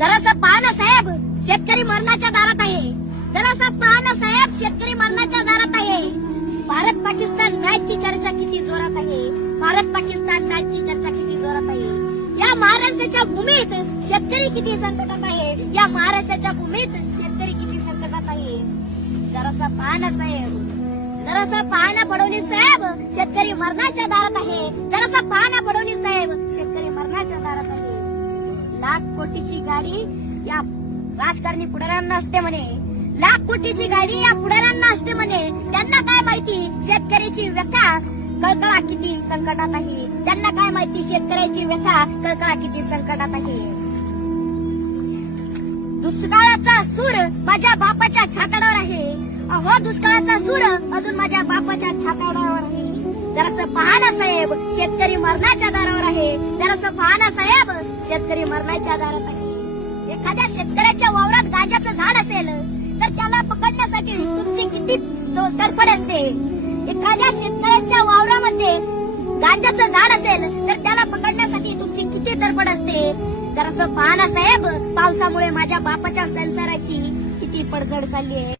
जरासं पहा ना साहेब, शेतकरी मरणाच्या दारात आहे. जरासं पहा ना साहेब, शेतकरी मरणाच्या दारात आहे. भारत पाकिस्तान मॅचची चर्चा किती जोरात आहे. भारत पाकिस्तान मॅचची चर्चा किती जोरात आहे. या महाराष्ट्राच्या भूमीत शेतकरी किती संकटात आहे. या महाराष्ट्राच्या भूमीत शेतकरी किती संकटात आहे. जरासं पहा ना साहेब, जरासं पहा ना फडणवीस साहेब, शेतकरी मरणाच्या दारात आहे. जरासं पहा ना फडणवीस साहेब, शेतकरी मरणाच्या दारात आहे. लाख कोटीची गाडी या राजकारणी पुढाऱ्यांना असते म्हणे. लाख कोटीची गाडी या पुढाऱ्यांना असते म्हणे. त्यांना काय माहिती शेतकऱ्याची व्यथा कळकळा किती संकटात आहे. त्यांना काय माहिती शेतकऱ्याची व्यथा कळकळा किती संकटात आहे. दुष्काळाचा सूर माझ्या बापाच्या छाताडावर आहे. अहो दुष्काळाचा सूर अजून माझ्या बापाच्या छाताडावर आहे. जरासं पहा ना साहेब, शेतकरी मरणाच्या दारावर आहे. जरासं पहा ना साहेब, शेतकरी मरणाच्या दारात आहे. एखाद्या शेतकऱ्याच्या वावरात गांजाचं झाड असेल तर त्याला पकडण्यासाठी तुमची किती तडफड असते. एखाद्या शेतकऱ्याच्या वावरामध्ये गांजाचं झाड असेल तर त्याला पकडण्यासाठी तुमची किती तडफड असते. जरासं पहा ना साहेब, पावसामुळे माझ्या बापाच्या संसाराची किती पडझड झाली आहे.